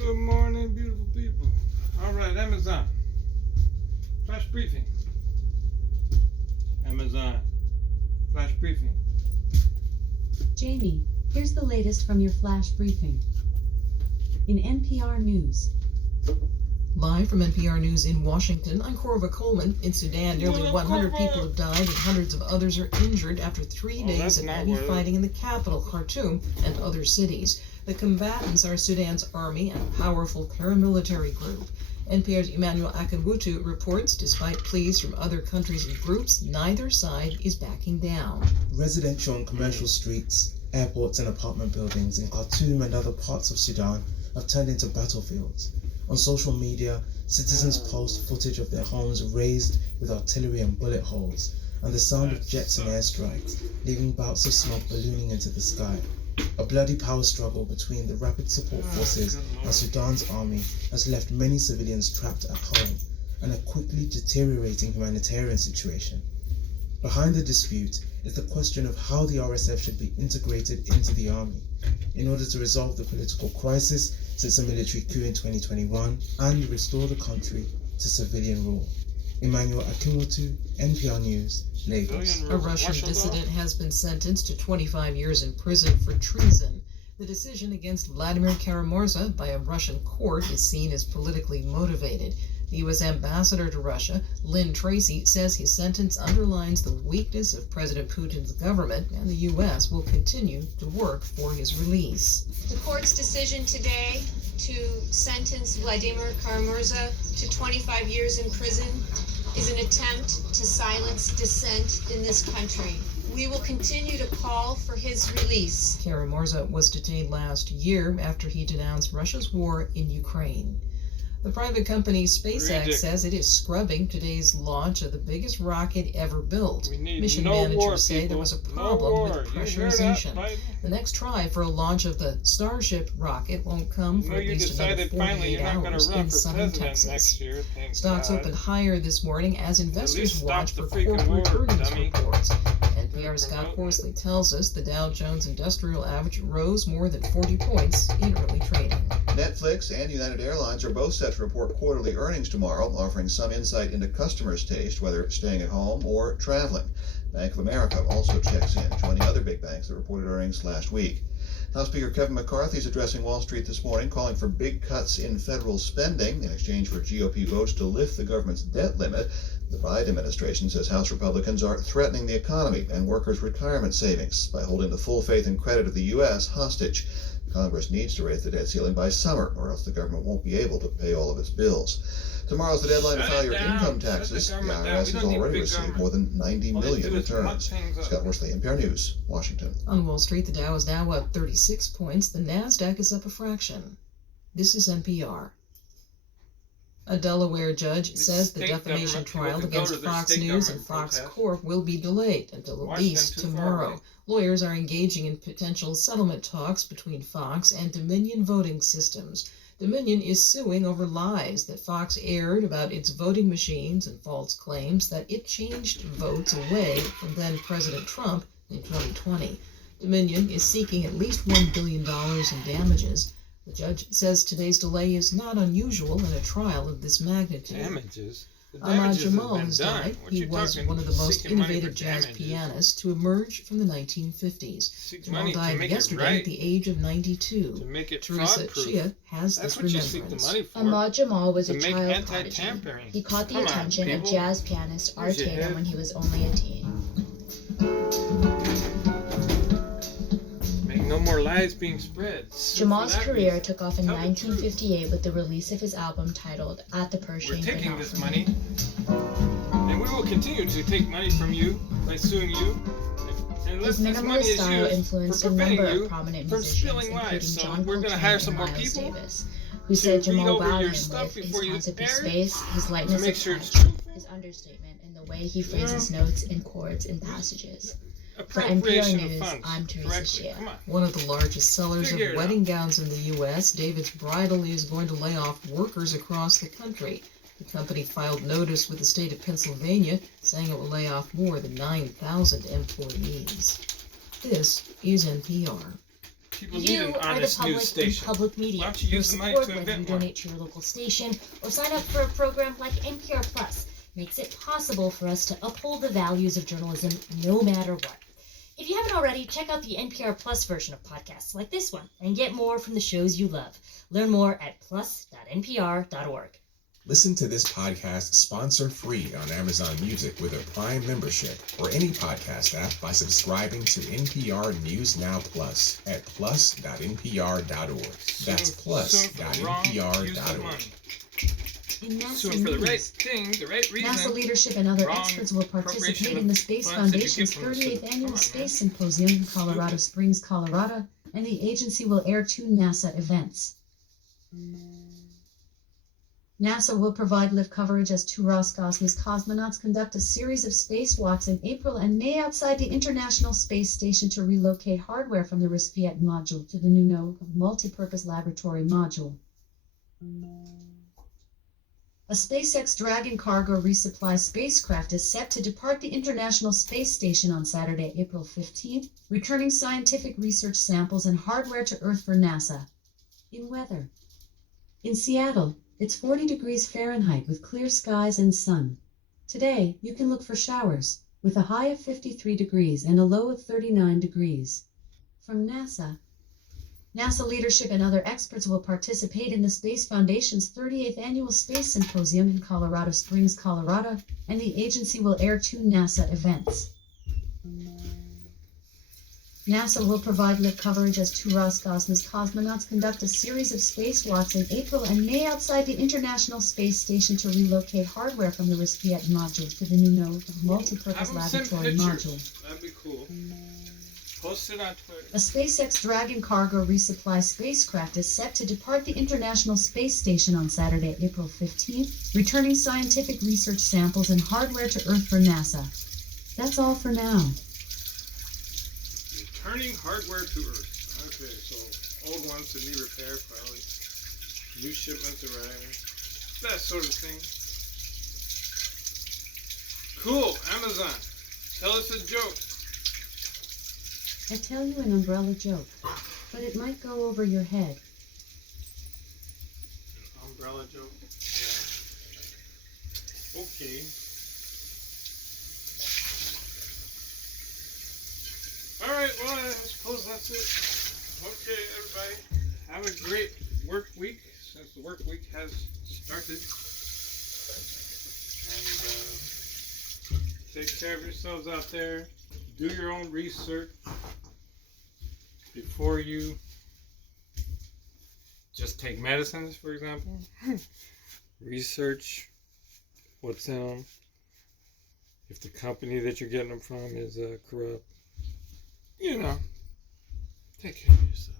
Good morning, beautiful people. All right, Amazon. Flash briefing. Amazon. Flash briefing. Jamie, here's the latest from your flash briefing. In NPR News. Live from NPR News in Washington, I'm Corva Coleman. In Sudan, nearly 100 people have died and hundreds of others are injured after 3 days of heavy fighting in the capital, Khartoum, and other cities. The combatants are Sudan's army and a powerful paramilitary group. NPR's Emmanuel Akinwutu reports, despite pleas from other countries and groups, neither side is backing down. Residential and commercial streets, airports and apartment buildings in Khartoum and other parts of Sudan have turned into battlefields. On social media, citizens post footage of their homes razed with artillery and bullet holes, and the sound of jets and airstrikes, leaving bouts of smoke ballooning into the sky. A bloody power struggle between the Rapid Support Forces and Sudan's army has left many civilians trapped at home, and a quickly deteriorating humanitarian situation. Behind the dispute is the question of how the RSF should be integrated into the army in order to resolve the political crisis since a military coup in 2021 and restore the country to civilian rule. Emmanuel Akinwutu, NPR News, Lagos. A Russian dissident has been sentenced to 25 years in prison for treason. The decision against Vladimir Kara-Murza by a Russian court is seen as politically motivated. The U.S. ambassador to Russia, Lynn Tracy, says his sentence underlines the weakness of President Putin's government, and the U.S. will continue to work for his release. The court's decision today to sentence Vladimir Kara-Murza to 25 years in prison is an attempt to silence dissent in this country. We will continue to call for his release. Kara-Murza was detained last year after he denounced Russia's war in Ukraine. The private company SpaceX says it is scrubbing today's launch of the biggest rocket ever built. Mission managers say there was a problem with pressurization. The next try for a launch of the Starship rocket won't come for at least another 48 hours in southern Texas. Stocks opened higher this morning as investors watch for corporate earnings reports. NPR's Scott Horsley tells us the Dow Jones Industrial Average rose more than 40 points in early trading. Netflix and United Airlines are both set to report quarterly earnings tomorrow, offering some insight into customers' taste, whether staying at home or traveling. Bank of America also checks in, joining other big banks that reported earnings last week. House Speaker Kevin McCarthy is addressing Wall Street this morning, calling for big cuts in federal spending in exchange for GOP votes to lift the government's debt limit. The Biden administration says House Republicans are threatening the economy and workers' retirement savings by holding the full faith and credit of the U.S. hostage. Congress needs to raise the debt ceiling by summer, or else the government won't be able to pay all of its bills. Tomorrow's the deadline to file your income taxes. The IRS has already received more than 90 million returns. Scott Horsley, NPR News, Washington. On Wall Street, the Dow is now up 36 points. The NASDAQ is up a fraction. This is NPR. A Delaware judge says the defamation trial against Fox News and Fox Corp will be delayed until at least tomorrow. Lawyers are engaging in potential settlement talks between Fox and Dominion Voting Systems. Dominion is suing over lies that Fox aired about its voting machines and false claims that it changed votes away from then-President Trump in 2020. Dominion is seeking at least $1 billion in damages. The judge says today's delay is not unusual in a trial of this magnitude. Damages? Ahmad Jamal has died. He was one of the most innovative jazz pianists to emerge from the 1950s. Jamal died yesterday at the age of 92. Teresa Chia has this remembrance. Ahmad Jamal was a child prodigy. He caught the attention of jazz pianist Art Tatum when he was only a teen. No more lies being spread. Jamal's career took off in 1958 with the release of his album titled At the Pershing. We're taking this money, and we will continue to take money from you by suing you. His minimalist style influenced a number of prominent musicians, including John Coltrane and Miles Davis, who said Jamal wowed him with his concept of space, his lightness of touch, his understatement, and the way he phrases notes and chords and passages. For NPR News, I'm Teresa Chia. One of the largest sellers of wedding gowns in the U.S., David's Bridal is going to lay off workers across the country. The company filed notice with the state of Pennsylvania, saying it will lay off more than 9,000 employees. This is NPR. People need You an are the honest public news in station. public media. Why don't you Your use the mic support, to whether you invent one? donate to your local station or sign up for a program like NPR Plus, makes it possible for us to uphold the values of journalism no matter what. If you haven't already, check out the NPR Plus version of podcasts like this one and get more from the shows you love. Learn more at plus.npr.org. Listen to this podcast sponsor-free on Amazon Music with a Prime membership or any podcast app by subscribing to NPR News Now Plus at plus.npr.org. That's plus.npr.org. In NASA Suing for the right news, thing, the right reason. NASA leadership and other wrong experts will participate in the Space funds that you Foundation's get from the 38th city. Annual Come on, Space Symposium in Colorado Springs, Colorado, and the agency will air 2 NASA events. NASA will provide live coverage as 2 Roscosmos cosmonauts conduct a series of spacewalks in April and May outside the International Space Station to relocate hardware from the RISC-V module to the new multipurpose laboratory module. A SpaceX Dragon cargo resupply spacecraft is set to depart the International Space Station on Saturday, April 15th, returning scientific research samples and hardware to Earth for NASA. In weather. In Seattle, it's 40 degrees Fahrenheit with clear skies and sun. Today, you can look for showers, with a high of 53 degrees and a low of 39 degrees. From NASA. NASA leadership and other experts will participate in the Space Foundation's 38th Annual Space Symposium in Colorado Springs, Colorado, and the agency will air 2 NASA events. NASA will provide live coverage as 2 Roscosmos cosmonauts conduct a series of spacewalks in April and May outside the International Space Station to relocate hardware from the RISC-V module to the new multipurpose laboratory module. That'd be cool. Post it on Twitter. A SpaceX Dragon cargo resupply spacecraft is set to depart the International Space Station on Saturday, April 15th, returning scientific research samples and hardware to Earth for NASA. That's all for now. Returning hardware to Earth. Okay, so old ones to be repaired probably. New shipments arriving. That sort of thing. Cool, Amazon. Tell us a joke. I tell you an umbrella joke, but it might go over your head. An umbrella joke? Yeah. Okay. Alright, well, I suppose that's it. Okay, everybody. Have a great work week, since the work week has started. And take care of yourselves out there. Do your own research before you just take medicines, for example. Research what's in them. If the company that you're getting them from is corrupt, take care of yourself.